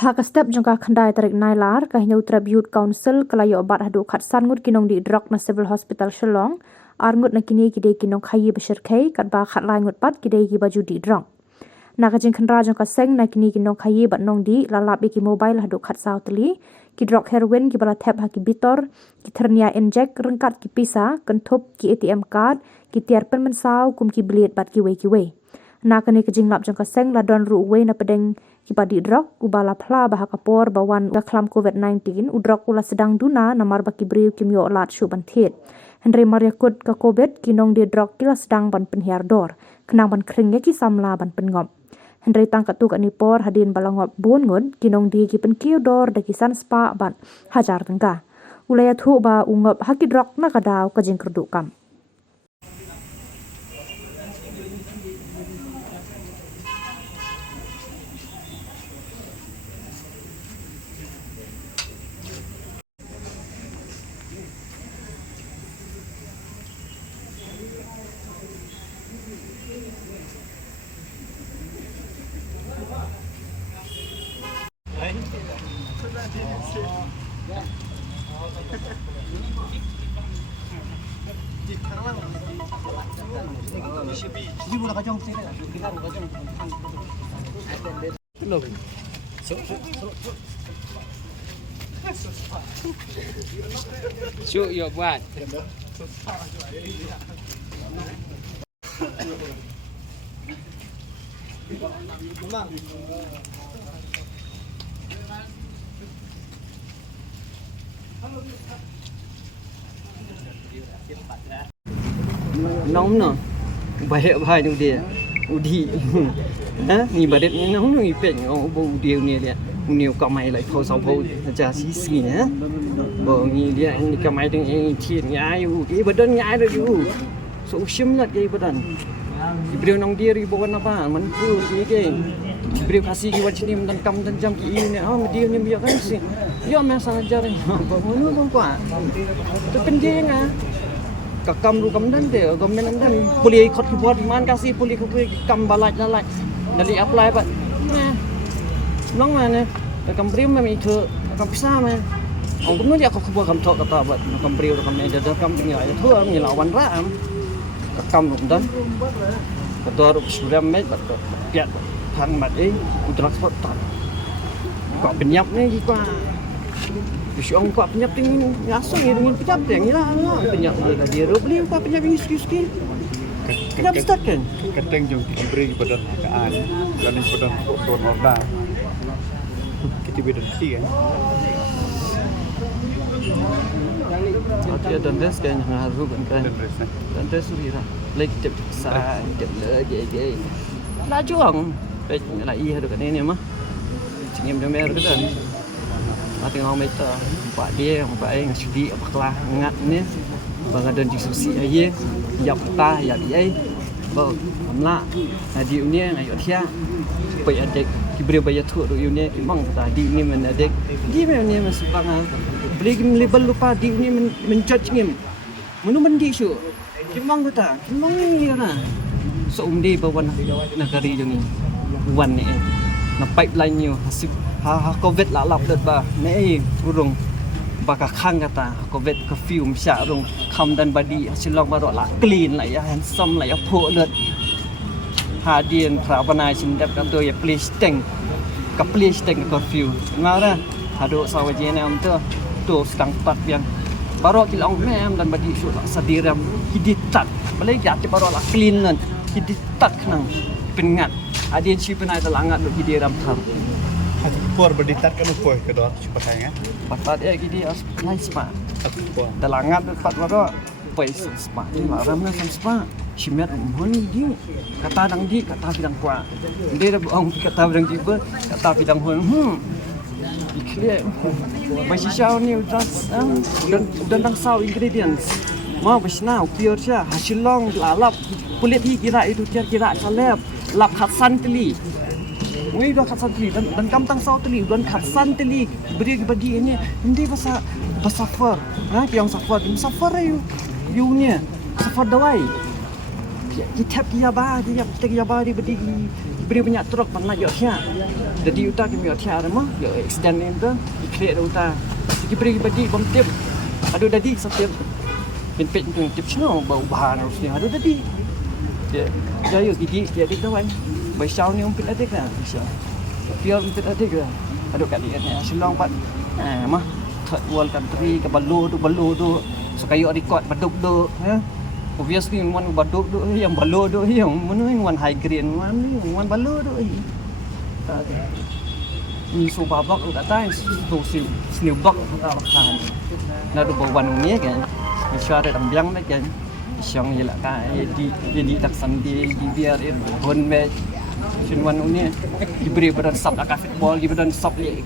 Hak step jangka khandai tarik nailar kahnya Uttar Youth Council kelayo obat hadu khatsan ngut kinong di drug na Civil Hospital Shillong arngut na kini kidei kinong khayi bashirkai kat ba khatlai ngut pat kidei ki baju di drug. Na kajing khandra jangka seng na kini kinong khayi bat nong di lalap ki mobile hadu khatsau teli ki drug heroin ki bala thep haki bitor ki thernia inject rengkat ki pisa kentup ki ATM card ki tiar pen mensau kum ki bleed bat ki we. Na kani kajing lap jangka seng la don ru we na pedeng ki padi drug ubala phla bah kapor bawan gaklam COVID-19 udrok ula sedang duna namar baki briu kimyo lat shu banthit. Henry Maria Kut ka COVID kinong di drug kila sedang ban penhiar dor kenang ban kring ki samla ban pengop. Henry tangkat tu kat nipor hadin balangop bon ngut kinong di ki penkiu dor da kisan spa ban hajar tengka. Ulaya thu ba ungop haki drug na kadau kajing kerdukam. Shoot your buat. Nóng nè, bài bài đâu đi, udi, hả? Ni badet ni nóng ni pek, oh điều ni dia, nhiều cọ mày lại phô sau phô, cha xí xí nhá, bờ ni dia ni cọ mày từng ni thiệt nhái, cái badan nhái rồi you, so sim lah cái badan, beliau nong dia ribuan apa, manpu cái, beliau kasih kiwan sini dan kam dan jam ki ini, dia ni biar kan sih, dia masa ajar ni, bawa nu kuat, tu penting ah. Kam ru kam dan de kam men dan puli khot ki buat man kasih puli ku kam balaj lalaj dari apply pak nong mana kam prim me itu kam pisa me ông cũng nói dia ko buat kam thok kata bat kam prim kam ne da kam tinggal ya thua ni lawan ram kam ru dan kata ru sudah me bat piat thang mat transport tak kok penyap ni qua si orang kuat penyap tinggi langsung ya dengan penyap tinggi lah penyap dia beli kuat penyap ini sikit-sikit penyap start kan kadang jom diberi kepada keadaan dan kepada tuan order kita beda nanti kan dia dan res kan ngaruh kan dan res sudah lagi tip sa tip lagi laju ang baik lại ada kan ini mah cingem demer kan tengok meter pak dia pak yang sudi apa ngat ni bang ada diskusi aye yap ta yap ai bang amla di ni ayo dia supaya adek diberi bayar tu ni memang tadi ni men adek di ni masuk bang beli label lupa di ni menjudge ni menu mendi su memang kata memang ni lah so umdi bawan negari jeng ni wan ni na pipeline ni hasil ha COVID lalap dat ba nei urung baka khang kata COVID ke film sya urung kham dan badi silong baro la clean la ya handsome la ya pho let hadien prabanai sindap ka to ya please teng ka please teng ka film ngara hado sawaje ne am to sedang pat yang baro kilong mem dan badi su sadiram hiditat balai ya baro la clean nan hiditat nang pengat adien si penai telangat lu hidiram thar hati por berditat kan upoi ke dor cepatnya patat ya gini as lai spa hati por telangat pat maro pai spa ni maram na spa simet mon di kata dang di kata bidang kwa dia ong kata bidang di ber kata bidang hon clear masih siau ni dan dang sau ingredients mau besna pure sya hasil long lalap kulit hi kira itu kira kalep lap khatsan teli wei dah khatsan teli dan kam tang sau teli dan khatsan teli beri bagi ini hindi bahasa suffer yang suffer you ni suffer dawai kita tap dia ba dia di bedi beri banyak truk pernah yo sia. Jadi uta kami yo sia mah yo accident ni tu ikhlek uta. Jadi beri badi bom tip. Aduh tadi setiap pin tu tip sino bau bahan harusnya. Aduh tadi. Dia jaya gigi dia di kawan. Baisau ni umpit adik kan. Bisa. Dia umpit adik ke. Aduh kat dia ni silong pat. Mah third world country ke balu tu. So kayu record baduk tu ya. Obviously one baduk tu yang balu tu yang mana one high grade one balu tu. Ni so babak kat atas tu sniu bak tak makan. Nak tu bawan ni kan. Misal ada tambiang kan. Siang je lah kan. Jadi tak sandi di biar pun match. Cuma ni diberi badan sub lah football, diberi badan sub ni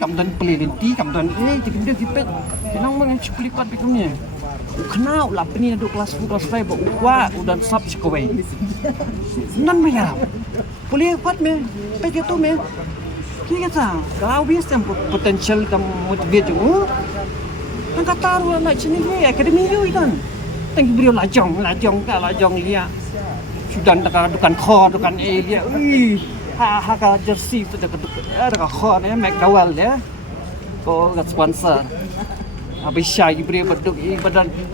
kamdan peliti, kamdan jadi dia kenang mengen cuplipat begitu ni. Kenal lah ni ada kelas 5 bawa udan sub sekawai. Nan mereka. Boleh buat me, pergi tu me. Kita kata, kalau biasa yang potential kamu motivate tu, kan kata orang nak sini ni akademi you kan. Tengok beri lajong dia. Sudah dukan kho dukan dia. Ha jersey tu dekat kho ni McDowell ya. Ko kat sponsor. Habis syai beri beduk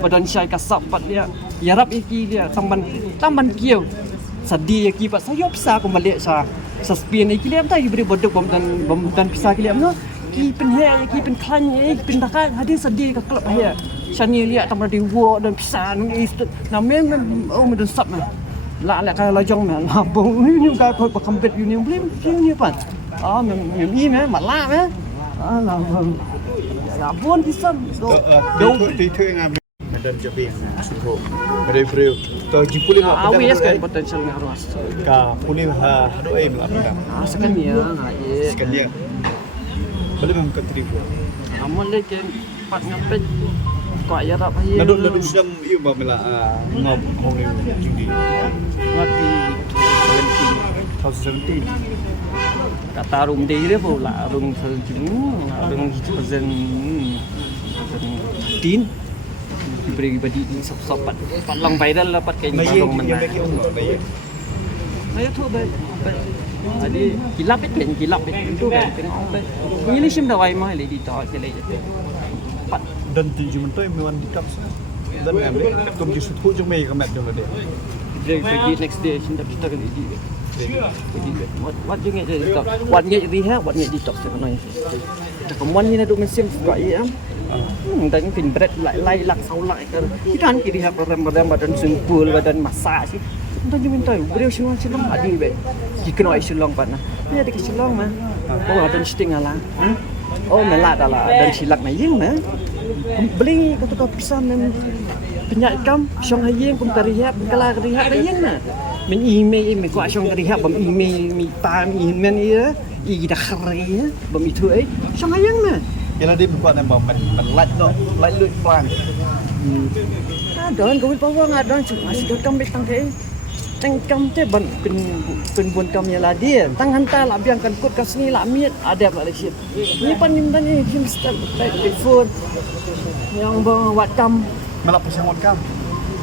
badan syai kasap pat dia. Yarap iki dia tamban kieu. Sadi iki pat saya bisa kembali sa spin iki dia tak beri beduk bom dan pisah ki dia no. Ki pen klan pen dakat hadis sadi ke klub dia. Shani lihat tambah di war dan pisah ni namanya dan sub nah. Lah kalau lajong mah labung ni juga kau berkompet you ni boleh ni apa? Memang ini malah labung. Labung pisang. Di tu yang Medan Jabi suruh beri tu jipuli mak pada awis kan potential ngaruh. Ka puli aduh pada. Sekali ya. Sekali ya. Boleh memang terima. Amun lagi pat ngapet kok ya tak payah. Nadu sudah iu bamela ngom ni judi. Mati 2017. Kata rum dia pula rum tin diberi badi sop pat long viral lah pat kayak long mana. Saya tu baik. Jadi kilap itu kan tengok. Ini sim dah wai mah lagi tak kelai. Dan tujuh mentoy mewan di cup. Dan ambil tum justru tu jom mai kamat jom dia. Dia pergi next day cinta kita kan idi. What you get detox? What get rehab? What get detox? Sebenarnya. Kemuan ni nak mesin juga ya. Dan fin bread lai lak sau lai kan. Kita kan rehab badan badan simpul badan massage. Entah je minta, beri silong adi be. Jika nak silong pan, ni ada silong mah. Oh ada sting ala. Oh melat ala dan silak na yeng mah. Beli kau pisang dan penyak kam, siang hayeng kum terihap, kalau terihap hayeng na. Men email kau siang terihap, bam email mi pam email ni ya, kita kering, bam itu siang hayeng mah. Kalau dia buat nama melat no, melat luit plan. Ada kau pawang ada masih datang betang ke. Tengkam te ben bun kami lah dia. Tang hantar lah biangkan kod kat sini lah miat ada Malaysia. Ni pan ni tanya him start phone yang buat kam Melak pesawat kam.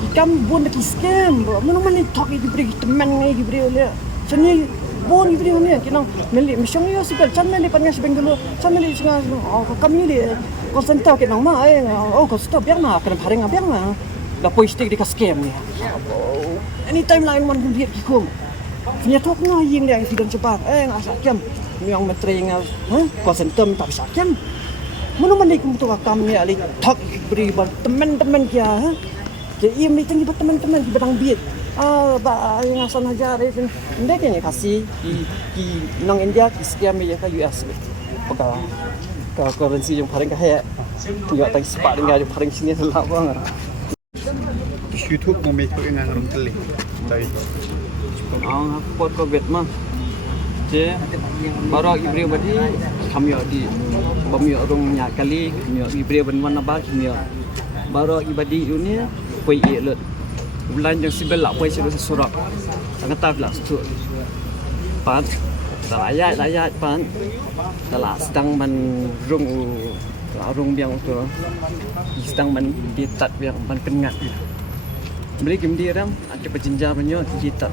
Ikam bun dak scam. Mana ni talk diberi teman ni diberi oleh. Sini bun diberi ni kinang meli mission ni sekal chan meli pan ngas Bengaluru. Chan meli singa kami ni konsenta kinang mah kau stop biar mah kena paring biar mah. Dah poistik di scam ni. Anytime lain man kulihat kikum. Punya tu kena yang dia accident cepat. Asal kiam. Yang menteri ngau. Konsenta tak bisa kiam. Mana mandi kum tu akam ni ali tak beri teman-teman kia. Jadi ia meeting di teman-teman di bedang biit. Yang asal ajar itu. Ndek ni kasih ki nang India ki scam dia ke US. Peka currency yang paling kaya. Tengok tak sepak dengan yang paling sini lah bang. YouTube mau make yang orang teli. Dari. Pot COVID mah. Je baru ibri badi kami di bami orang nyak kali kami ibri ban ba kami baru ibadi ini poi elut bulan yang sibel lah poi sibel surak sangat tak lah tu pan layat pan dalam sedang man rung biang tu sedang man ditat biang man kengat beli kim dia ram ada penjenjar banyak kita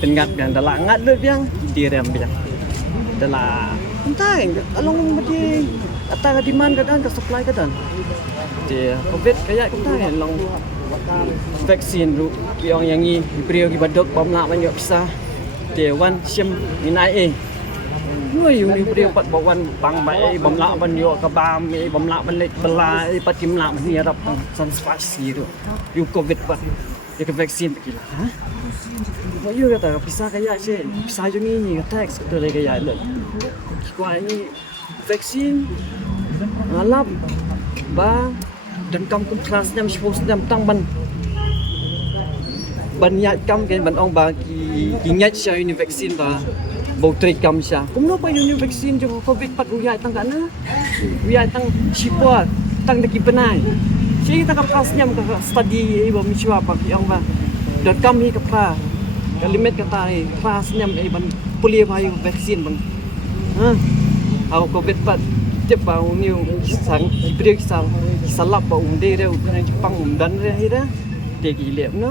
pengat yang dalam ngat le biang dia ram biang dalam entah along bagi atau demand kadang ke supply kadang dia covid kayak kita long vaksin ru yang ini beri badok pamla banyak bisa dia wan sim minai nuôi ni beri pat bawan bang bai pamla ban yo ka bam pamla ban lek bela pat kimla ban ni arab san spasi tu you covid pat dia ke vaksin begila ha mau you kata bisa kayak sih bisa jo ni tax tu lagi kayak le kuai ni vaksin alap ba dan kam kum kelas nyam supposed nyam tang ban banyak kam kan ban ong ba ki nyat sya ni vaksin ba bau tri kam sya kum no pa ni vaksin jo covid pat uyai tang kana uyai tang sipua tang deki penai si ta kam kelas nyam ka study ba mi chwa pa ki ong ba dan kam hi ka pra ka limit ka tai kelas nyam ban polia ba vaksin bang ha au covid pat tiếp vào nhiều sáng bữa sáng salap vào đây rồi cái Jepang dan re hira dia gila no